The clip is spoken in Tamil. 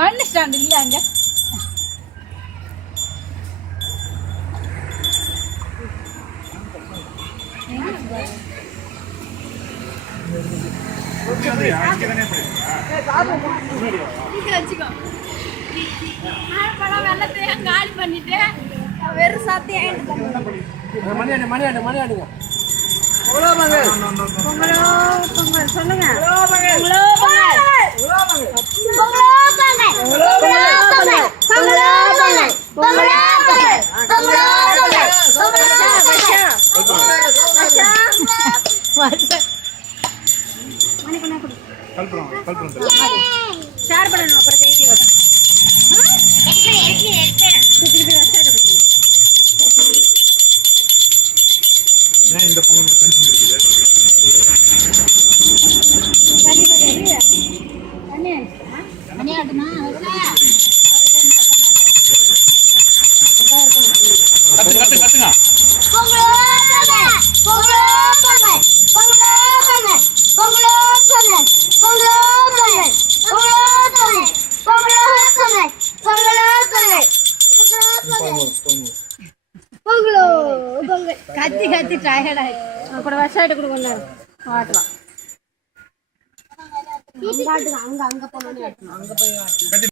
மண்ணு ஸ்டாண்ட் இல்ல அங்க. வெள்ளத்தையும் காலி பண்ணிட்டு வெறும் சாத்தியம் பொங்கல் சொல்லுங்க. ஷேர் பண்ணணும் அப்புறம் தேதி வரும். இந்த பொங்கல் கத்தி கத்தி டயர்ட் ஆயிடுச்சு. அப்புறம் வருஷம் கொடுக்கணும் ஆட்டலாம். அங்க போய்